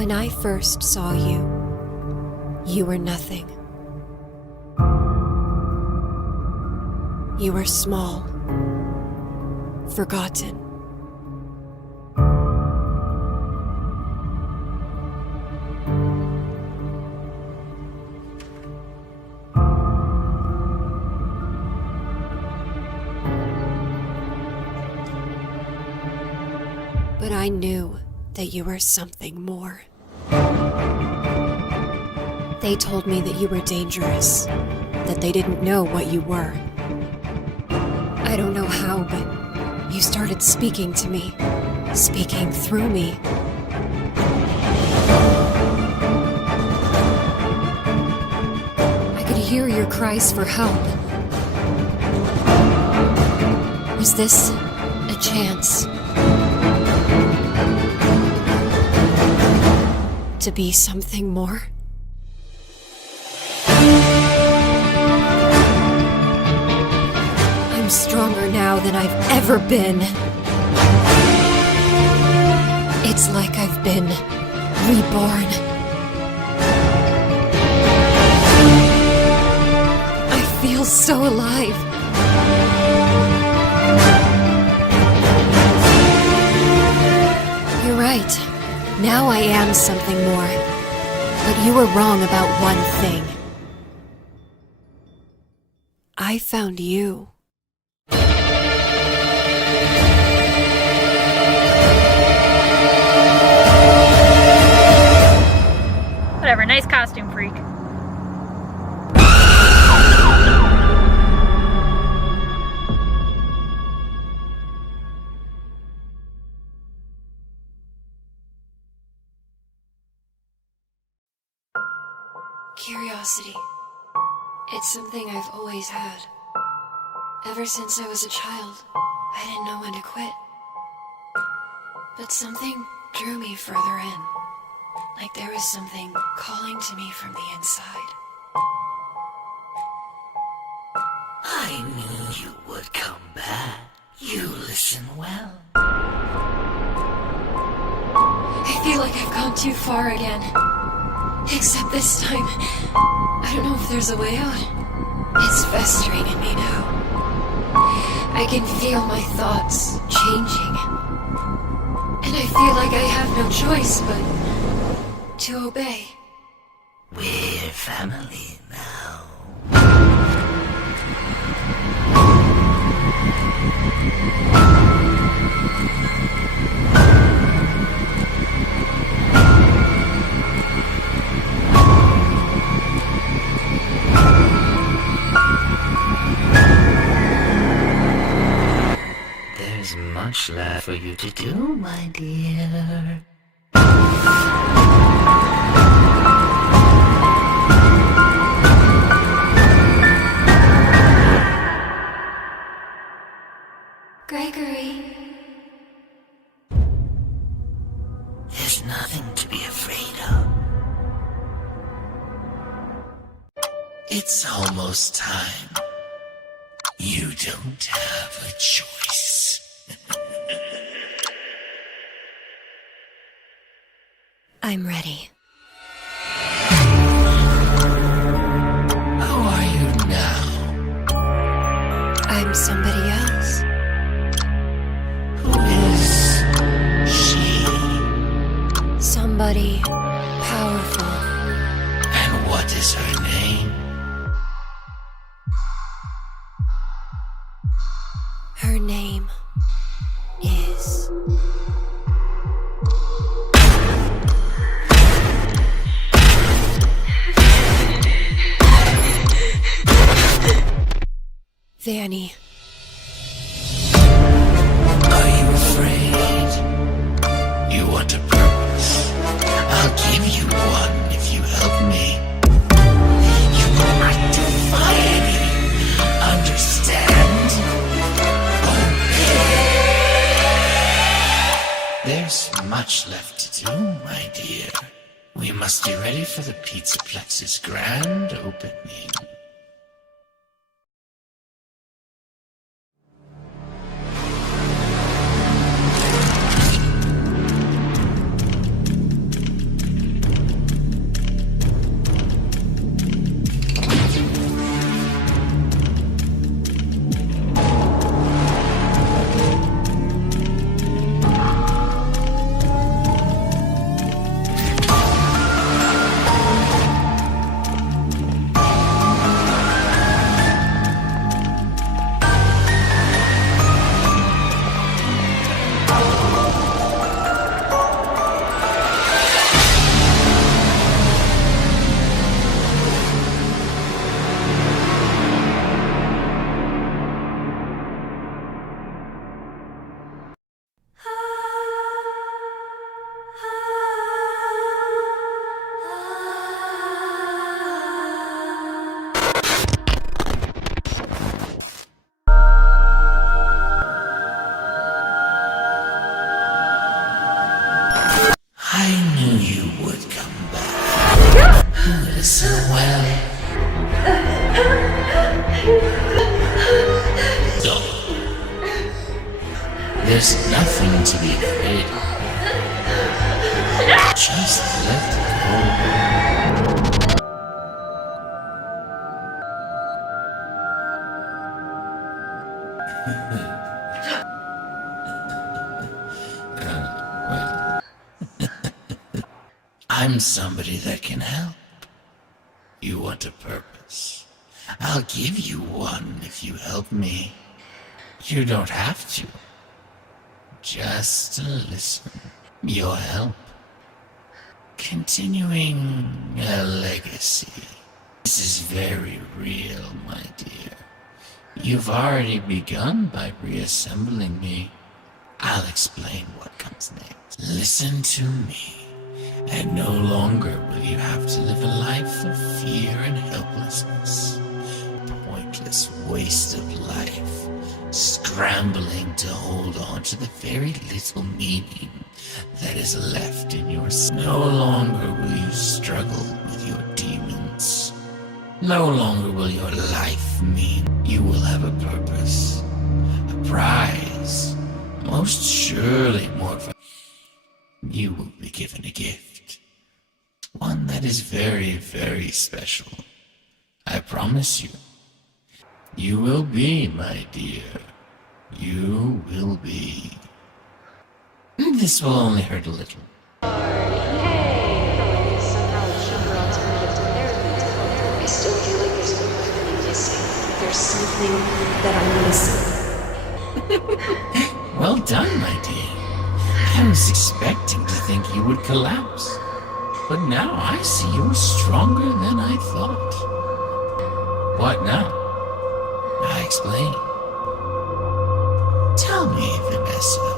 When I first saw you, you were nothing. You were small, forgotten. But I knew that you were something more. They told me that you were dangerous, that they didn't know what you were. I don't know how, but you started speaking to me, speaking through me. I could hear your cries for help. Was this a chance to be something more? I'm stronger now than I've ever been. It's like I've been reborn. I feel so alive. You're right. Now I am something more. But you were wrong about one thing. I found you. Whatever, nice costume, freak. Curiosity. It's something I've always had. Ever since I was a child, I didn't know when to quit. But something drew me further in. Like there was something calling to me from the inside. I knew you would come back. You listen well. I feel like I've gone too far again. Except this time, I don't know if there's a way out. It's festering in me now. I can feel my thoughts changing. And I feel like I have no choice but to obey. We're family now. There's much left for you to do, my dear. Gregory. There's nothing to be afraid of. It's almost time. You don't have a choice. I'm ready. How are you now? I'm somebody else. Who is she? Somebody powerful. And what is her name? Her name is... Vanny. Are you afraid? You want a purpose? I'll give you one if you help me. You will not defy me. Understand? Obey. There's much left to do, my dear. We must be ready for the Pizzaplex's grand opening. There's nothing to be afraid of. Just let go. Well, I'm somebody that can help. You want a purpose? I'll give you one if you help me. You don't have to. Just listen. Your help. Continuing a legacy. This is very real, my dear. You've already begun by reassembling me. I'll explain what comes next. Listen to me. And no longer will you have to live a life of fear and helplessness. Pointless waste of life, scrambling to hold on to the very little meaning that is left in your soul. No longer will you struggle with your demons. No longer will your life mean you will have a purpose, a prize, most surely more. You will be given a gift, one that is very, very special. I promise you. You will be, my dear. You will be. This will only hurt a little. I still feel like there's more than I'm missing. There's something that I'm missing. Well done, my dear. I was expecting to think you would collapse. But now I see you're stronger than I thought. What now? I explain. Tell me, Vanessa.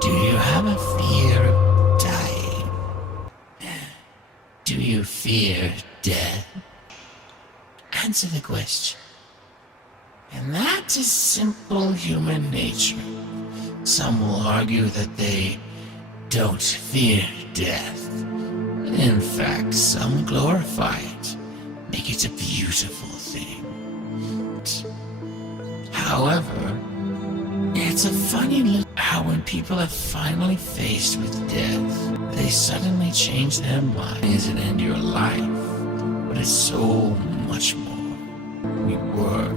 Do you have a fear of dying? Do you fear death? Answer the question. And that is simple human nature. Some will argue that they don't fear death. In fact, some glorify it, make it a beautiful thing. However, it's a funny little how when people are finally faced with death, they suddenly change their minds and end your life. But it's so much more. We were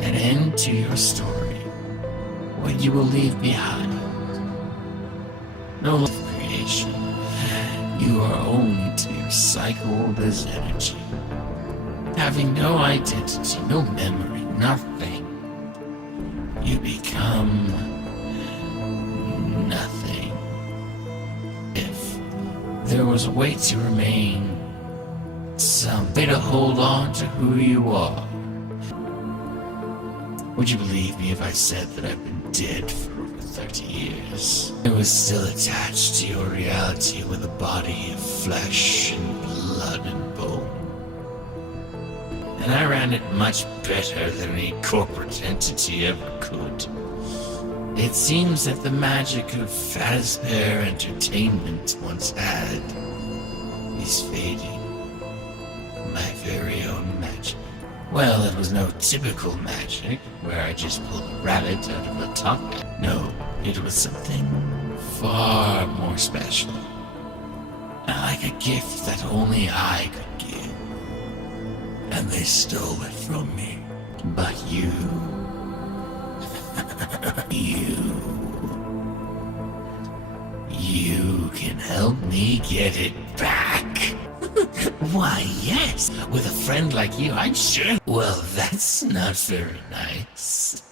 an end to your story. What you will leave behind. No life creation. You are only to your cycled as energy. Having no identity, no memory, nothing. You become nothing. If there was a way to remain, some way to hold on to who you are. Would you believe me if I said that I've been dead for over 30 years? I was still attached to your reality with a body of flesh and blood and bone. And I ran it much better than any corporate entity ever could. It seems that the magic of Fazbear Entertainment once had is fading. My very own magic. Well, it was no typical magic, where I just pulled a rabbit out of a top hat. No, it was something far more special. Like a gift that only I could give. And they stole it from me. But you... You can help me get it back. Why, yes. With a friend like you, I'm sure. Well, that's not very nice.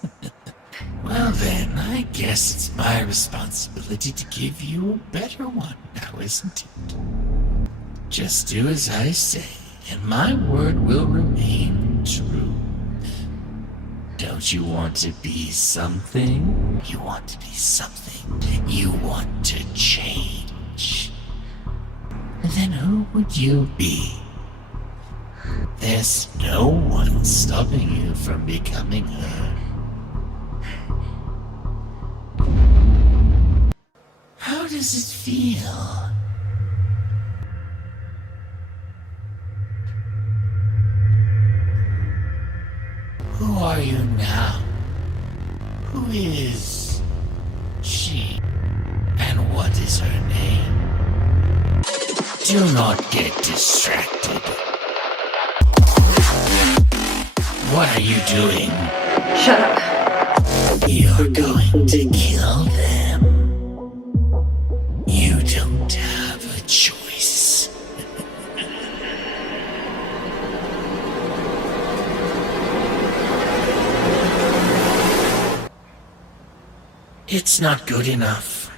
Well then, I guess it's my responsibility to give you a better one now, isn't it? Just do as I say, and my word will remain true. Don't you want to be something? You want to be something. You want to change. Then who would you be? There's no one stopping you from becoming her. How does it feel? Who are you now? Who is she? And what is her name? Do not get distracted. What are you doing? Shut up. You're going to kill them. You don't have a choice. It's not good enough.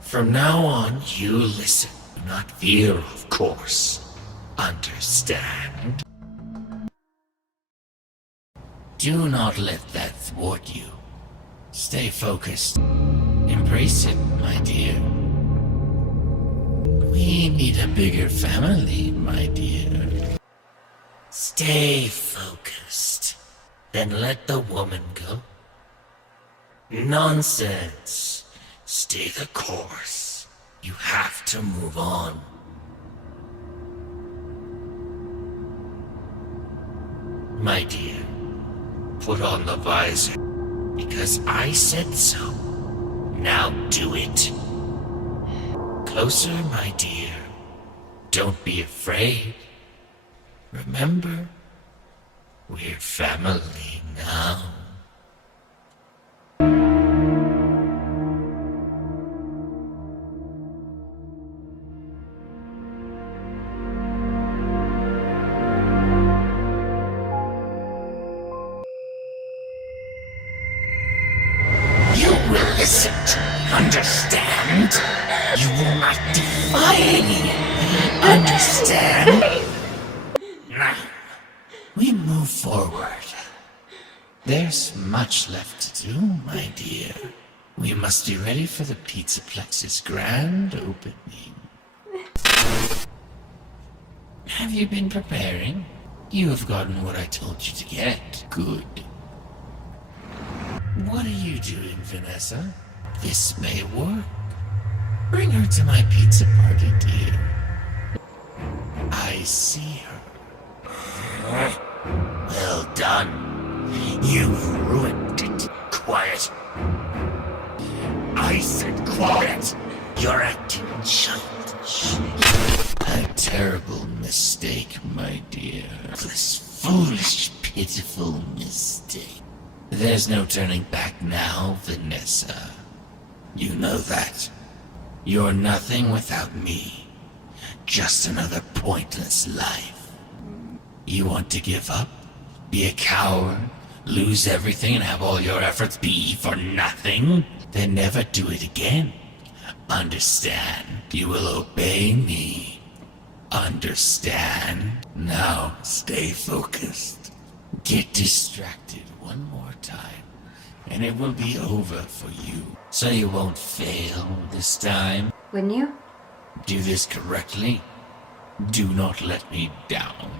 From now on, you listen. Do not fear, of course. Understand? Do not let that thwart you. Stay focused. Embrace it, my dear. We need a bigger family, my dear. Stay focused. Then let the woman go. Nonsense. Stay the course. You have to move on. My dear, put on the visor. Because I said so. Now do it. Closer, my dear. Don't be afraid. Remember, we're family now. You will listen to me, understand? You will not defy me, understand? Now, we move forward. There's much left to do, my dear. We must be ready for the Pizzaplex's grand opening. Have you been preparing? You have gotten what I told you to get. Good. What are you doing, Vanessa? This may work. Bring her to my pizza party, dear. I see her. Well done. You've ruined it. Quiet. I said quiet. You're acting childish. A terrible mistake, my dear. This foolish, pitiful mistake. There's no turning back now, Vanessa. You know that. You're nothing without me. Just another pointless life. You want to give up? Be a coward? Lose everything and have all your efforts be for nothing? Then never do it again. Understand? You will obey me. Understand? Now, stay focused. Get distracted one more time, and it will be over for you. So you won't fail this time. Wouldn't you? Do this correctly. Do not let me down.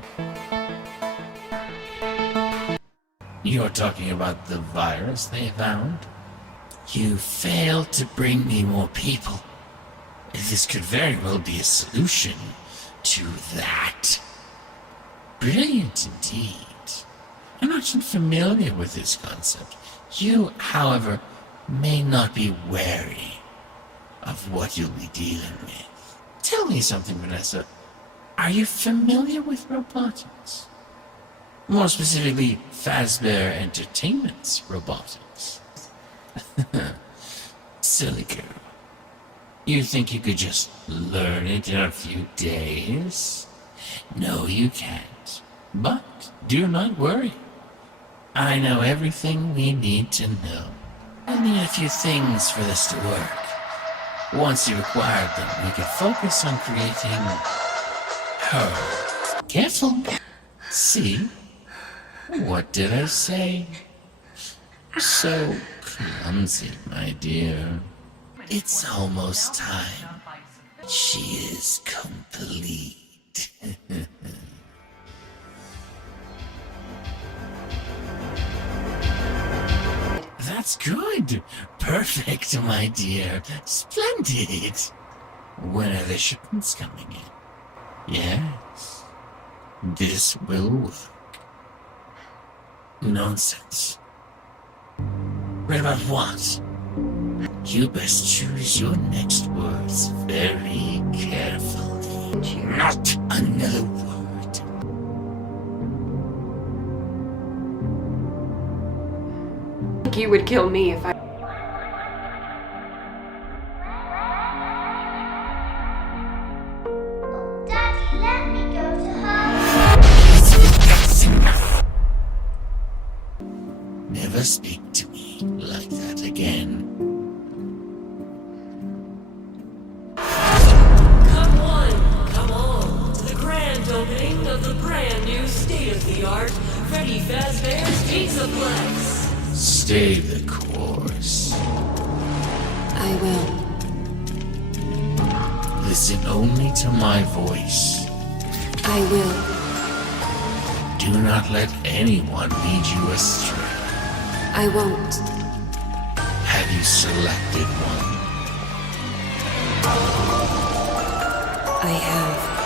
You're talking about the virus they found? You failed to bring me more people. This could very well be a solution to that. Brilliant indeed. I'm not familiar with this concept. You, however, may not be wary of what you'll be dealing with. Tell me something, Vanessa. Are you familiar with robotics? More specifically, Fazbear Entertainment's robotics. Silly girl. You think you could just learn it in a few days? No, you can't. But do not worry. I know everything we need to know. I need a few things for this to work. Once you've acquired them, we can focus on creating her. Careful. See? What did I say? So clumsy, my dear. It's almost time. She is complete. That's good. Perfect, my dear. Splendid. When are the shipments coming in? Yes. This will work. Nonsense. Right about what? You best choose your next words very carefully. Not another word. You would kill me if I... Daddy, let me go to her. That's enough. Never speak to me like that again. Come on, to the grand opening of the brand new state-of-the-art Freddy Fazbear's Pizzaplex. Stay the course. I will. Listen only to my voice. I will. Do not let anyone lead you astray. I won't. Have you selected one? I have.